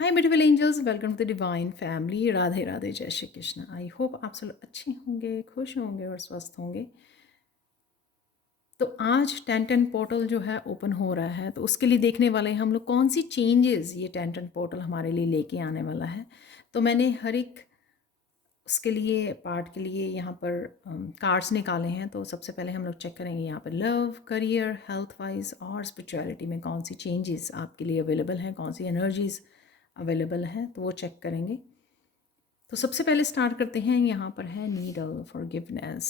Hi beautiful angels, welcome to the divine family. Radhe Radhe, जय Shri Krishna. I hope आप सब अच्छे होंगे, खुश होंगे और स्वस्थ होंगे। तो आज 10-10 पोर्टल जो है ओपन हो रहा है, तो उसके लिए देखने वाले हैं हम लोग कौन सी चेंजेस ये 10-10 पोर्टल हमारे लिए लेके आने वाला है। तो मैंने हर एक उसके लिए पार्ट के लिए यहाँ पर कार्ड्स निकाले हैं। तो सबसे पहले हम लोग चेक करेंगे यहाँ पर लव, करियर, हेल्थ वाइज और स्पिरिचुअलिटी में कौन सी चेंजेस आपके लिए अवेलेबल हैं, कौन सी एनर्जीज अवेलेबल हैं, तो वो चेक करेंगे। तो सबसे पहले स्टार्ट करते हैं, यहाँ पर है नीडल फॉरगिवनेस।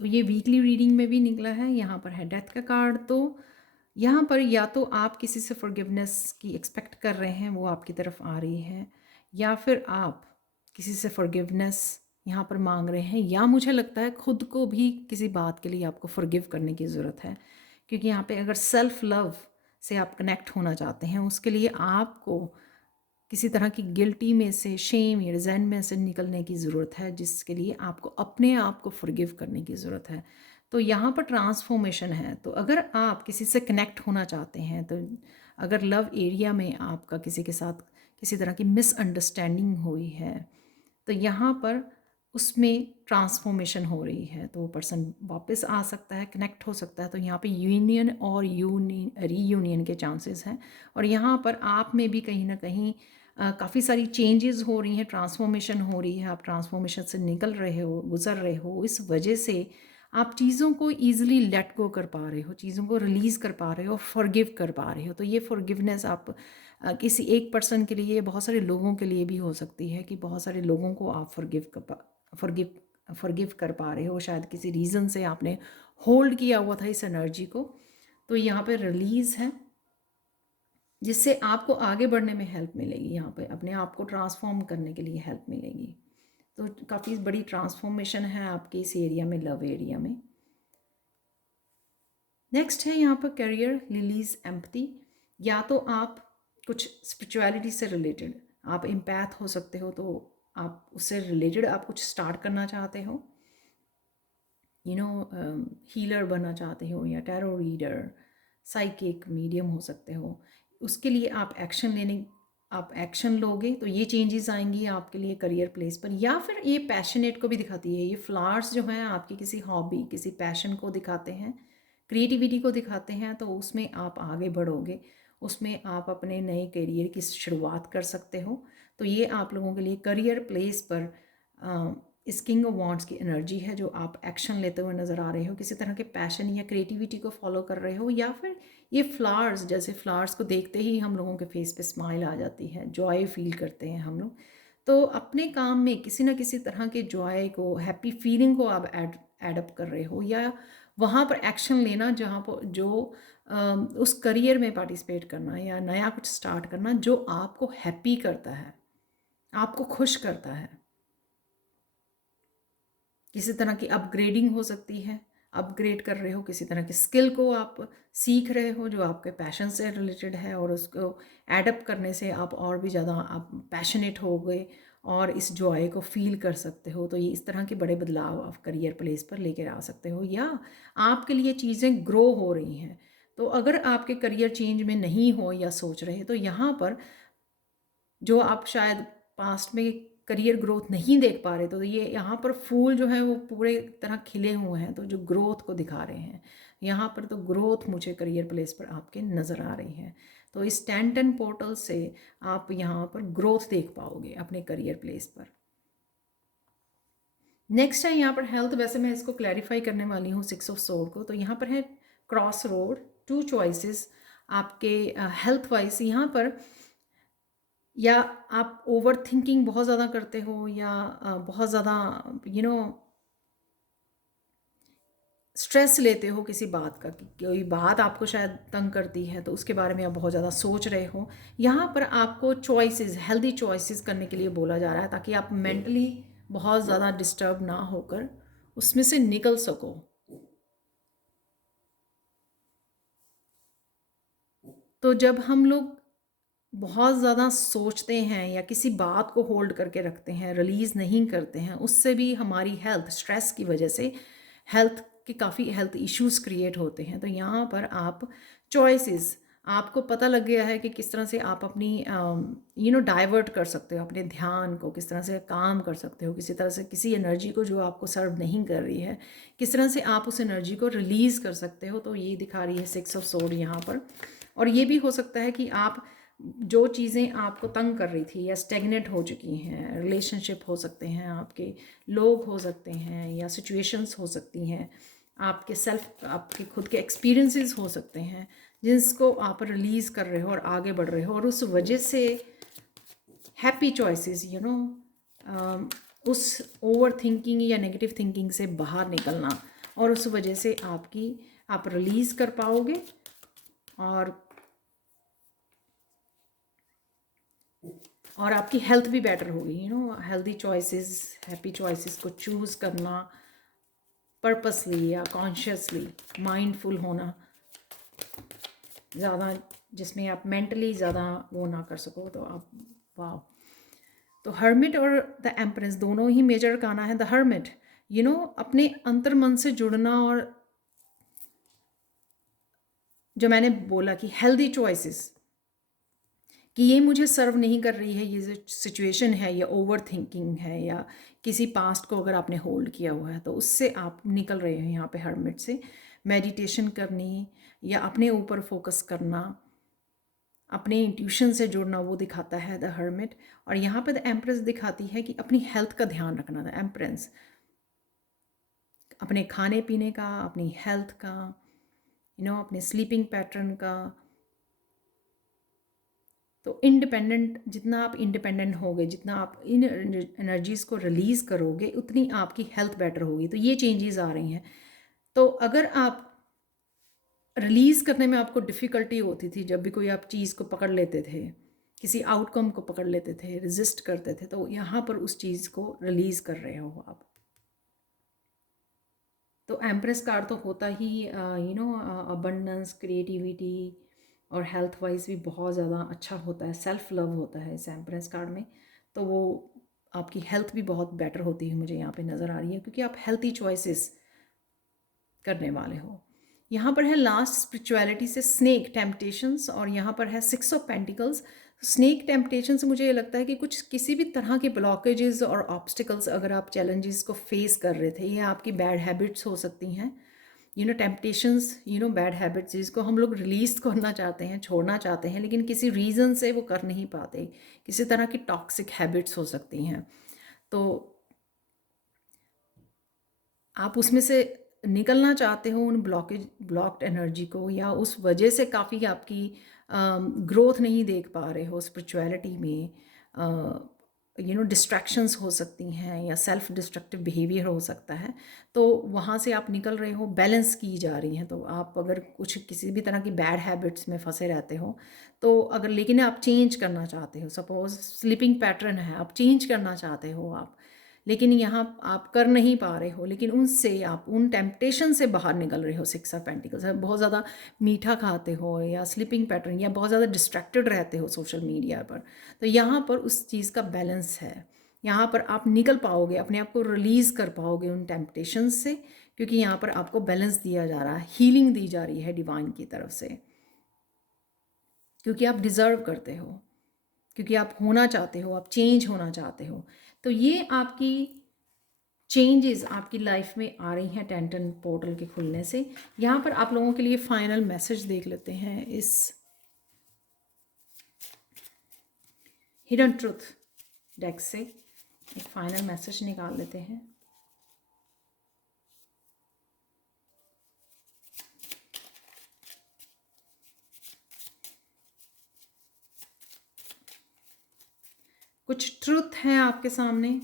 तो ये वीकली रीडिंग में भी निकला है। यहाँ पर है डेथ का कार्ड। तो यहाँ पर या तो आप किसी से फॉरगिवनेस की एक्सपेक्ट कर रहे हैं, वो आपकी तरफ आ रही है, या फिर आप किसी से फॉरगिवनेस यहाँ पर मांग रहे हैं, या मुझे लगता है खुद को भी किसी बात के लिए आपको फॉरगिव करने की ज़रूरत है। क्योंकि यहाँ पे अगर सेल्फ लव से आप कनेक्ट होना चाहते हैं, उसके लिए आपको किसी तरह की गिल्टी में से, शेम या रिजेंट में से निकलने की ज़रूरत है, जिसके लिए आपको अपने आप को फॉरगिव करने की ज़रूरत है। तो यहाँ पर ट्रांसफॉर्मेशन है। तो अगर आप किसी से कनेक्ट होना चाहते हैं, तो अगर लव एरिया में आपका किसी के साथ किसी तरह की मिसअंडरस्टैंडिंग हुई है, तो यहाँ पर उसमें ट्रांसफॉर्मेशन हो रही है। तो वो पर्सन वापस आ सकता है, कनेक्ट हो सकता है। तो यहाँ पे यूनियन और रीयूनियन के चांसेस हैं। और यहाँ पर आप में भी कहीं ना कहीं काफ़ी सारी चेंजेस हो रही हैं, ट्रांसफॉर्मेशन हो रही है। आप ट्रांसफॉर्मेशन से निकल रहे हो, गुजर रहे हो। इस वजह से आप चीज़ों को ईजिली लेट गो कर पा रहे हो, चीज़ों को रिलीज़ कर पा रहे हो, फॉरगिव कर पा रहे हो। तो ये फॉरगिवनेस आप किसी एक पर्सन के लिए, बहुत सारे लोगों के लिए भी हो सकती है कि बहुत सारे लोगों को आप फॉरगिव कर पा रहे हो। शायद किसी रीज़न से आपने होल्ड किया हुआ था इस एनर्जी को। तो यहाँ पे रिलीज़ है, जिससे आपको आगे बढ़ने में हेल्प मिलेगी। यहाँ पे अपने आप को ट्रांसफॉर्म करने के लिए हेल्प मिलेगी। तो काफ़ी बड़ी ट्रांसफॉर्मेशन है आपके इस एरिया में, लव एरिया में। नेक्स्ट है यहाँ पर करियर, लिलीज एम्पथी। या तो आप कुछ स्पिरिचुअलिटी से रिलेटेड, आप एम्पैथ हो सकते हो, तो आप उससे रिलेटेड आप कुछ स्टार्ट करना चाहते हो, हीलर बनना चाहते हो, या टैरो रीडर, साइकिक मीडियम हो सकते हो। उसके लिए आप एक्शन लोगे तो ये चेंजेस आएंगी आपके लिए करियर प्लेस पर। या फिर ये पैशनेट को भी दिखाती है। ये फ्लावर्स जो हैं आपकी किसी हॉबी, किसी पैशन को दिखाते हैं, क्रिएटिविटी को दिखाते हैं। तो उसमें आप आगे बढ़ोगे, उसमें आप अपने नए करियर की शुरुआत कर सकते हो। तो ये आप लोगों के लिए करियर प्लेस पर इस किंग ऑफ वॉन्ड्स की एनर्जी है, जो आप एक्शन लेते हुए नज़र आ रहे हो, किसी तरह के पैशन या क्रिएटिविटी को फॉलो कर रहे हो। या फिर ये फ्लावर्स, जैसे फ्लावर्स को देखते ही हम लोगों के फेस पे स्माइल आ जाती है, जॉय फील करते हैं हम लोग। तो अपने काम में किसी ना किसी तरह के जॉय को, हैप्पी फीलिंग को आप एडअप कर रहे हो, या वहाँ पर एक्शन लेना जहाँ पर जो उस करियर में पार्टिसिपेट करना या नया कुछ स्टार्ट करना जो आपको हैप्पी करता है, आपको खुश करता है। किसी तरह की अपग्रेडिंग हो सकती है, अपग्रेड कर रहे हो, किसी तरह की स्किल को आप सीख रहे हो जो आपके पैशन से रिलेटेड है, और उसको एडअप करने से आप और भी ज़्यादा आप पैशनेट हो गए और इस जॉय को फील कर सकते हो। तो ये इस तरह के बड़े बदलाव आप करियर प्लेस पर लेकर आ सकते हो, या आपके लिए चीज़ें ग्रो हो रही हैं। तो अगर आपके करियर चेंज में नहीं हो या सोच रहे, तो यहाँ पर जो आप शायद पास्ट में करियर ग्रोथ नहीं देख पा रहे, तो ये यहाँ पर फूल जो है वो पूरे तरह खिले हुए हैं, तो जो ग्रोथ को दिखा रहे हैं यहाँ पर। तो ग्रोथ मुझे करियर प्लेस पर आपके नज़र आ रही है। तो इस 10-10 पोर्टल से आप यहाँ पर ग्रोथ देख पाओगे अपने करियर प्लेस पर। नेक्स्ट है यहाँ पर हेल्थ। वैसे मैं इसको क्लैरिफाई करने वाली हूँ 6 ऑफ सोर्ड को। तो यहाँ पर है क्रॉस रोड, 2 चॉइसेस आपके हेल्थ वाइज। यहाँ पर या आप ओवर थिंकिंग बहुत ज़्यादा करते हो, या बहुत ज़्यादा स्ट्रेस लेते हो किसी बात का, कि कोई बात आपको शायद तंग करती है, तो उसके बारे में आप बहुत ज़्यादा सोच रहे हो। यहाँ पर आपको चॉइसेस, हेल्दी चॉइसेस करने के लिए बोला जा रहा है, ताकि आप मेंटली बहुत ज़्यादा डिस्टर्ब ना होकर उसमें से निकल सको। तो जब हम लोग बहुत ज़्यादा सोचते हैं या किसी बात को होल्ड करके रखते हैं, रिलीज़ नहीं करते हैं, उससे भी हमारी हेल्थ, स्ट्रेस की वजह से हेल्थ के काफ़ी हेल्थ इश्यूज़ क्रिएट होते हैं। तो यहाँ पर आप चॉइसेस आपको पता लग गया है कि किस तरह से आप अपनी डाइवर्ट कर सकते हो अपने ध्यान को, किस तरह से काम कर सकते हो, किसी तरह से किसी एनर्जी को जो आपको सर्व नहीं कर रही है, किस तरह से आप उस एनर्जी को रिलीज़ कर सकते हो। तो ये दिखा रही है 6 ऑफ सोर्ड यहाँ पर। और ये भी हो सकता है कि आप जो चीज़ें आपको तंग कर रही थी या स्टेगनेट हो चुकी हैं, रिलेशनशिप हो सकते हैं आपके, लोग हो सकते हैं, या सिचुएशंस हो सकती हैं, आपके खुद के एक्सपीरियंसेस हो सकते हैं, जिसको आप रिलीज़ कर रहे हो और आगे बढ़ रहे हो, और उस वजह से हैप्पी चॉइसेस उस ओवर थिंकिंग या नेगेटिव थिंकिंग से बाहर निकलना, और उस वजह से आप रिलीज़ कर पाओगे, और आपकी हेल्थ भी बेटर होगी। हेल्दी चॉइसेस, हैप्पी चॉइसेस को चूज़ करना पर्पसली या कॉन्शियसली, माइंडफुल होना ज़्यादा, जिसमें आप मेंटली ज़्यादा वो ना कर सको। तो आप वाह। तो हर्मिट और द एम्प्रेस दोनों ही मेजर गाना है। द हर्मिट अपने अंतर मन से जुड़ना, और जो मैंने बोला कि हेल्दी चॉइसेस, कि ये मुझे सर्व नहीं कर रही है, ये जो सिचुएशन है, या ओवर थिंकिंग है, या किसी पास्ट को अगर आपने होल्ड किया हुआ है, तो उससे आप निकल रहे हैं यहाँ पे हर्मिट से। मेडिटेशन करनी या अपने ऊपर फोकस करना, अपने इंट्यूशन से जुड़ना, वो दिखाता है द हर्मिट। और यहाँ पे द एम्प्रेस दिखाती है कि अपनी हेल्थ का ध्यान रखना। द एम्प्रेस अपने खाने पीने का, अपनी हेल्थ का, अपने स्लीपिंग पैटर्न का। तो इंडिपेंडेंट, जितना आप इंडिपेंडेंट होगे, जितना आप इन एनर्जीज़ को रिलीज़ करोगे, उतनी आपकी हेल्थ बेटर होगी। तो ये चेंजेस आ रही हैं। तो अगर आप रिलीज़ करने में आपको डिफ़िकल्टी होती थी, जब भी कोई आप चीज़ को पकड़ लेते थे, किसी आउटकम को पकड़ लेते थे, रेजिस्ट करते थे, तो यहाँ पर उस चीज़ को रिलीज़ कर रहे हो आप। तो एम्प्रेस कार्ड तो होता ही अबंडेंस, क्रिएटिविटी और हेल्थ वाइज भी बहुत ज़्यादा अच्छा होता है, सेल्फ लव होता है इस एम्प्रेस कार्ड में। तो वो आपकी हेल्थ भी बहुत बेटर होती है, मुझे यहाँ पे नज़र आ रही है, क्योंकि आप हेल्थी चॉइसेस करने वाले हो। यहाँ पर है लास्ट, स्पिरिचुअलिटी से स्नेक टेम्पटेशंस, और यहाँ पर है 6 ऑफ पेंटिकल्स। स्नेक टेम्पटेशन से मुझे ये लगता है कि कुछ किसी भी तरह के ब्लॉकेजेस और ऑब्स्टिकल्स, अगर आप चैलेंजेस को फेस कर रहे थे, ये आपकी बैड हैबिट्स हो सकती हैं। टेम्पटेशंस, बैड हैबिट्स जिसको हम लोग रिलीज करना चाहते हैं, छोड़ना चाहते हैं, लेकिन किसी रीज़न से वो कर नहीं पाते। किसी तरह की टॉक्सिक हैबिट्स हो सकती हैं। तो आप उसमें से निकलना चाहते हो, उन ब्लॉक्ड एनर्जी को, या उस वजह से काफ़ी आपकी ग्रोथ नहीं देख पा रहे हो स्पिरिचुअलिटी में। डिस्ट्रैक्शंस हो सकती हैं, या सेल्फ डिस्ट्रक्टिव बिहेवियर हो सकता है। तो वहाँ से आप निकल रहे हो, बैलेंस की जा रही हैं। तो आप अगर कुछ किसी भी तरह की बैड हैबिट्स में फंसे रहते हो, तो अगर लेकिन आप चेंज करना चाहते हो, सपोज स्लीपिंग पैटर्न है, आप चेंज करना चाहते हो आप, लेकिन यहाँ आप कर नहीं पा रहे हो, लेकिन उनसे आप उन टेम्पटेशन से बाहर निकल रहे हो। 6 ऑफ पेंटिकल्स, बहुत ज़्यादा मीठा खाते हो, या स्लीपिंग पैटर्न, या बहुत ज़्यादा डिस्ट्रैक्टेड रहते हो सोशल मीडिया पर, तो यहाँ पर उस चीज़ का बैलेंस है। यहाँ पर आप निकल पाओगे, अपने आप को रिलीज़ कर पाओगे उन टेम्पटेशन से, क्योंकि यहाँ पर आपको बैलेंस दिया जा रहा है, हीलिंग दी जा रही है डिवाइन की तरफ से, क्योंकि आप डिज़र्व करते हो, क्योंकि आप होना चाहते हो, आप चेंज होना चाहते हो। तो ये आपकी चेंजेस आपकी लाइफ में आ रही हैं 10-10 पोर्टल के खुलने से। यहाँ पर आप लोगों के लिए फाइनल मैसेज देख लेते हैं इस हिडन ट्रूथ डेक से। एक फाइनल मैसेज निकाल लेते हैं। कुछ ट्रूथ है आपके सामने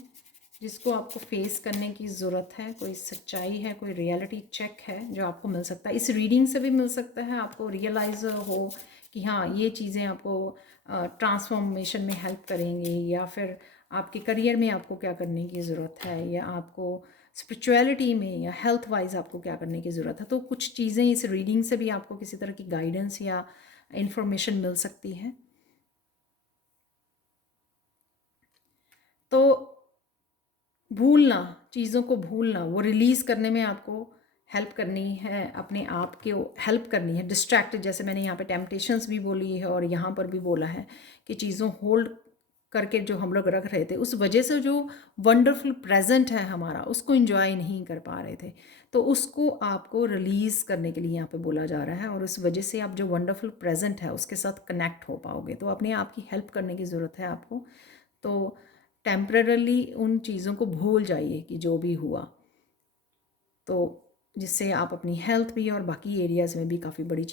जिसको आपको फेस करने की ज़रूरत है। कोई सच्चाई है, कोई रियलिटी चेक है जो आपको मिल सकता है। इस रीडिंग से भी मिल सकता है, आपको रियलाइज़ हो कि हाँ, ये चीज़ें आपको ट्रांसफॉर्मेशन में हेल्प करेंगी, या फिर आपके करियर में आपको क्या करने की ज़रूरत है, या आपको स्पिरिचुअलिटी में या हेल्थ वाइज आपको क्या करने की ज़रूरत है। तो कुछ चीज़ें इस रीडिंग से भी आपको किसी तरह की गाइडेंस या इंफॉर्मेशन मिल सकती है। तो भूलना, चीज़ों को भूलना, वो रिलीज़ करने में आपको हेल्प करनी है, अपने आप को हेल्प करनी है, डिस्ट्रैक्ट, जैसे मैंने यहाँ पे टेम्पटेशंस भी बोली है और यहाँ पर भी बोला है कि चीज़ों होल्ड करके जो हम लोग रख रहे थे, उस वजह से जो वंडरफुल प्रेजेंट है हमारा, उसको एंजॉय नहीं कर पा रहे थे, तो उसको आपको रिलीज़ करने के लिए यहाँ पे बोला जा रहा है। और उस वजह से आप जो वंडरफुल प्रेजेंट है उसके साथ कनेक्ट हो पाओगे। तो अपने आप की हेल्प करने की ज़रूरत है आपको। तो टेम्पररली उन चीज़ों को भूल जाइए कि जो भी हुआ, तो जिससे आप अपनी हेल्थ भी और बाकी एरियाज़ में भी काफ़ी बड़ी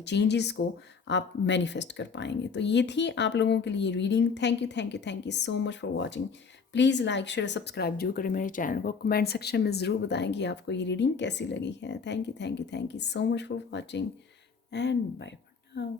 चेंजेस को आप मैनिफेस्ट कर पाएंगे। तो ये थी आप लोगों के लिए reading. Thank you so much for watching. Please like share subscribe जरूर करें मेरे चैनल को। कमेंट सेक्शन में ज़रूर बताएं कि आपको ये रीडिंग कैसी लगी है। Thank you so much for watching and bye for now.